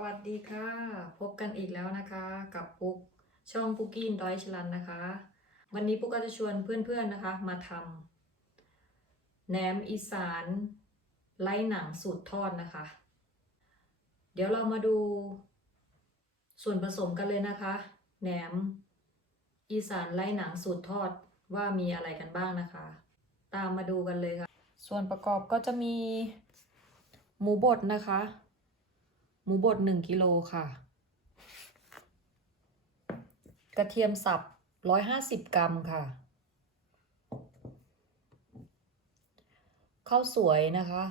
วัสดีค่ะ พบกันอีกแล้วนะคะ กับปุ๊กช่องปุ๊กกี้ดอยชลันนะคะ วันนี้ปุ๊กก็จะชวนเพื่อนๆนะคะ มาทำแหนมอีสานไล่หนังสูตรทอดนะคะ เดี๋ยวเรามาดูส่วนผสมกันเลยนะคะแหนมอีสานไล่หนังสูตรทอดว่ามีอะไรกันบ้างนะคะ ตามมาดูกันเลยค่ะ ส่วนประกอบก็จะมีหมูบดนะคะ หมูบดหนึ่งกิโลค่ะ กระเทียมสับร้อยห้าสิบกรัมค่ะข้าวสวยนะคะ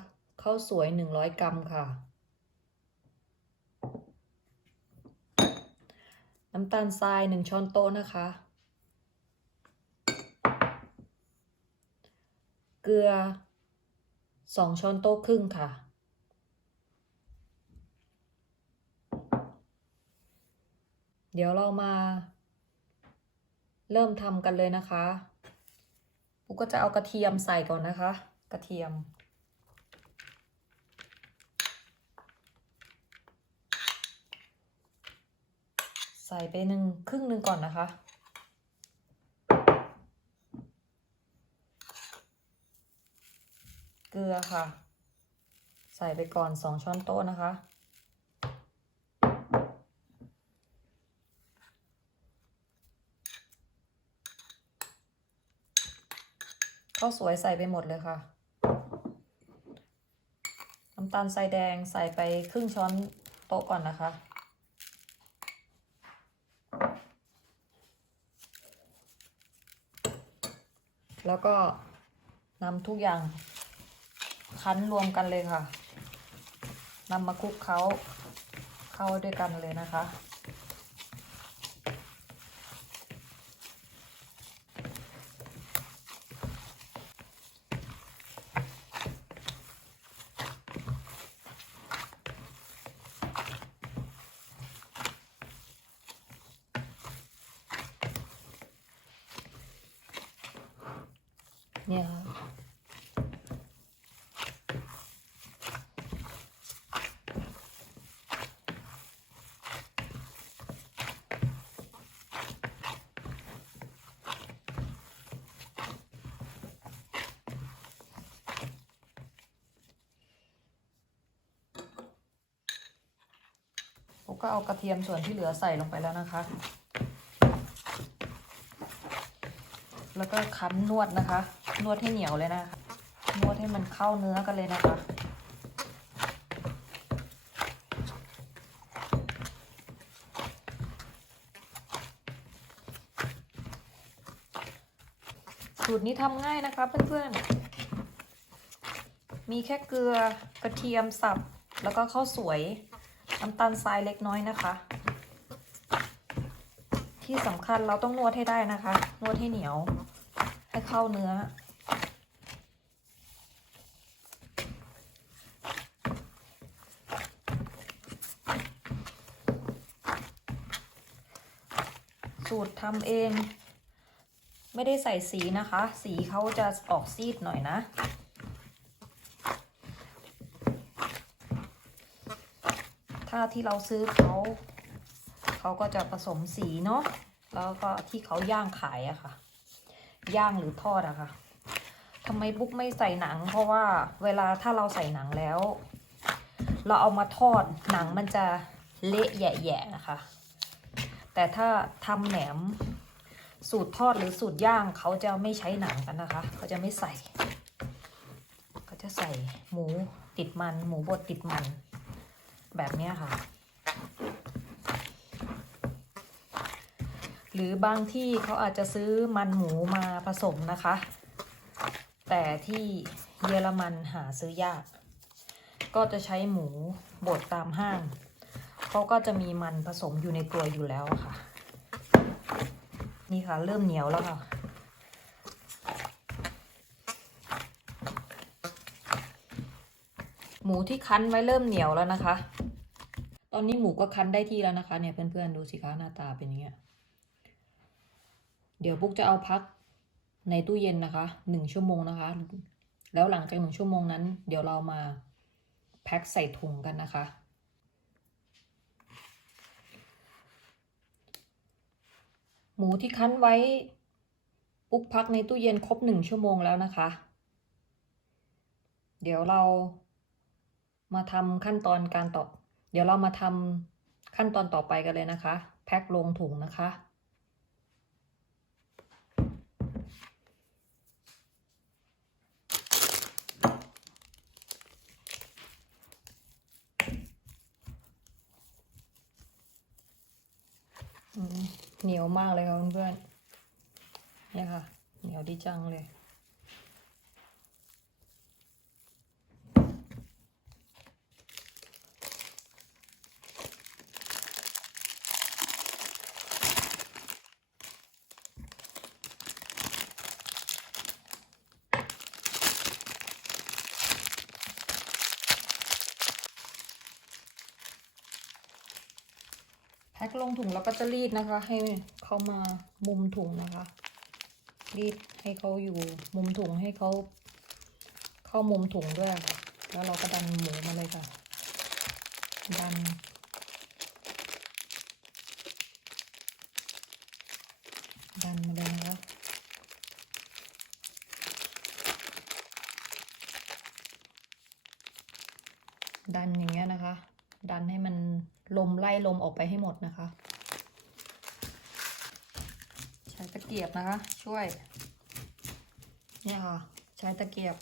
ข้าวสวยหนึ่งร้อยกรัมค่ะ น้ำตาลทรายหนึ่งช้อนโต๊ะนะคะ เกลือสองช้อนโต๊ะครึ่งค่ะ เดี๋ยวเรามา เริ่มทำกันเลยนะคะปุ๊กก็จะเอากระเทียมใส่ก่อนนะคะ กระเทียม ใส่ไปหนึ่งครึ่งหนึ่งก่อนนะคะเกลือค่ะ ใส่ไปก่อนสองช้อนโต๊ะนะคะ ข้าวสวยใส่ไปหมดเลยค่ะ น้ำตาลทรายแดงใส่ไปครึ่งช้อนโต๊ะก่อนนะคะ แล้วก็นำทุกอย่างคั้นรวมกันเลยค่ะนำมาคลุกเคล้าเข้าด้วยกันเลยนะคะ ก็เอากระเทียมส่วนที่เหลือใส่ลงไปแล้วนะคะ แล้วก็คั้นนวดนะคะ นวดให้เหนียวเลยนะคะนวดให้มันเข้าเนื้อกันเลยนะคะสูตรนี้ทำง่ายนะคะเพื่อนๆ มีแค่เกลือกระเทียมสับ แล้วก็ข้าวสวย น้ำตาลทรายเล็กน้อยนะคะ ที่สำคัญเราต้องนวดให้ได้นะคะ นวดให้เหนียว ให้เข้าเนื้อ สูตรทำเอง ไม่ได้ใส่สีนะคะ สีเขาจะออกซีดหน่อยนะ ถ้า ที่เราซื้อเขาเขาก็จะผสมสีเนาะแล้วก็ที่เขาย่างขายอะค่ะ ย่างหรือทอดอะค่ะทำไมบุ๊กไม่ใส่หนัง เพราะว่าเวลาถ้าเราใส่หนังแล้ว เราเอามาทอดหนังมันจะเละแยะๆนะคะ แต่ถ้าทำแหนมสูตรทอดหรือสูตรย่างเขาจะไม่ใช้หนังกันนะคะเขาจะไม่ใส่เขาจะใส่หมูติดมันหมูบดติดมัน แบบนี้ค่ะ หรือบางที่เขาอาจจะซื้อมันหมูมาผสมนะคะ แต่ที่เยอรมันหาซื้อยาก ก็จะใช้หมูบดตามห้างเขาก็จะมีมันผสมอยู่ในตัวอยู่แล้วค่ะ นี่ค่ะ เริ่มเหนียวแล้วค่ะหมูที่คั้นไว้เริ่มเหนียวแล้วนะคะ ตอนนี้หมูก็คั้นได้ที่แล้วนะคะ เนี่ยเพื่อนๆดูสิคะหน้าตาเป็นอย่างเงี้ย เดี๋ยวปุ๊กจะเอาพักในตู้เย็นนะคะหนึ่งชั่วโมงนะคะ แล้วหลังจากหนึ่งชั่วโมงนั้น เดี๋ยวเรามาแพ็คใส่ถุงกันนะคะ หมูที่คั้นไว้ปุ๊กพักในตู้เย็นครบหนึ่งชั่วโมงแล้วนะคะ เดี๋ยวเรามาทำขั้นตอนการตอก เดี๋ยวเรามาทำขั้นตอนต่อไปกันเลยนะคะ แพ็คลงถุงนะคะ เหนียวมากเลยค่ะเพื่อนๆเนี่ยค่ะ เหนียวดีจังเลย แพ็คลงถุงแล้วก็จะรีดนะคะ ให้เขามามุมถุงนะคะ รีดให้เขาอยู่มุมถุงให้เขาเข้ามุมถุงด้วยค่ะ แล้วเราก็ดันหมูมาเลยค่ะ ดัน ดันมาเลยนะคะดันอย่างเงี้ยนะคะ ดันให้มัน ลมไล่ลมออกไปให้หมดนะคะ ใช้ตะเกียบนะคะ ช่วย เนี่ยค่ะ ใช้ตะเกียบ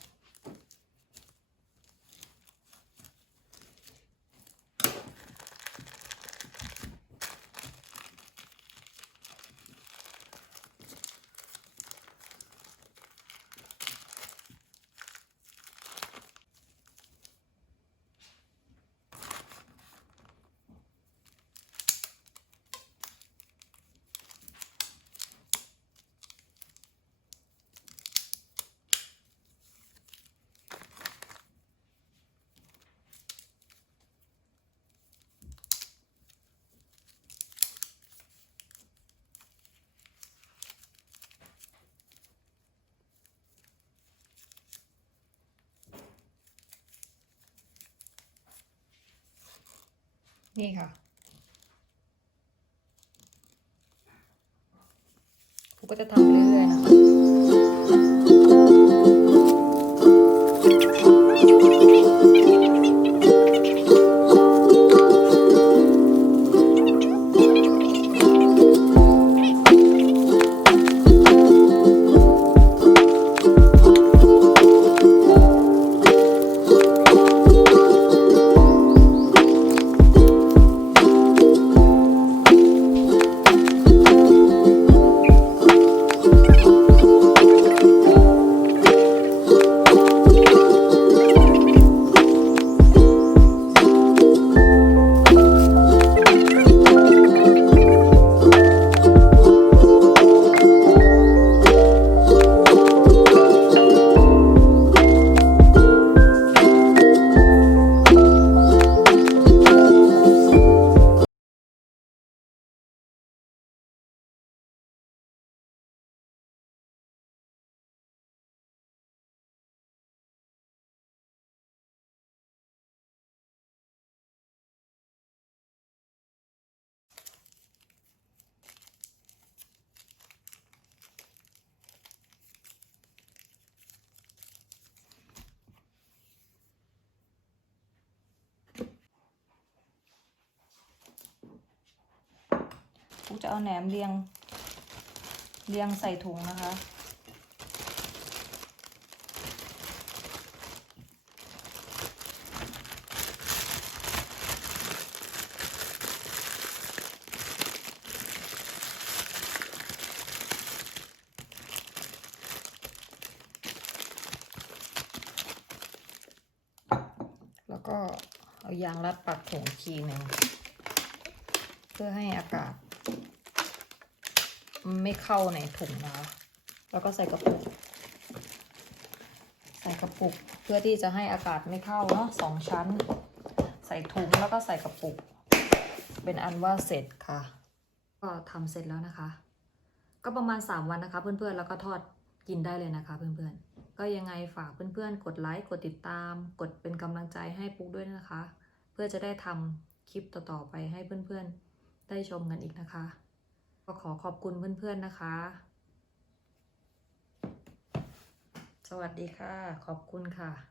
นี่ค่ะผมก็จะทำไปเรื่อย จะเอาแหนมเรียง เรียงใส่ถุงนะคะ แล้วก็เอายางรัดปากถุงทีหนึ่งเพื่อให้อากาศ ไม่เข้าในถุงนะคะแล้วก็ใส่กระปุก ใส่กระปุกเพื่อที่จะให้อากาศไม่เข้าเนาะสองชั้น ใส่ถุงแล้วก็ใส่กระปุก เป็นอันว่าเสร็จค่ะ ก็ทำเสร็จแล้วนะคะ ก็ประมาณ 3 วันนะคะ เพื่อนๆแล้วก็ทอดกินได้เลยนะคะ เพื่อนๆ ก็ยังไงฝากเพื่อนๆ กดไลค์กดติดตาม กดเป็นกำลังใจให้ปุ๊กด้วยนะคะ เพื่อจะได้ทำคลิปต่อๆไปให้เพื่อนๆ ได้ชมกันอีกนะคะ ก็ขอขอบคุณเพื่อนๆนะคะ สวัสดีค่ะ ขอบคุณค่ะ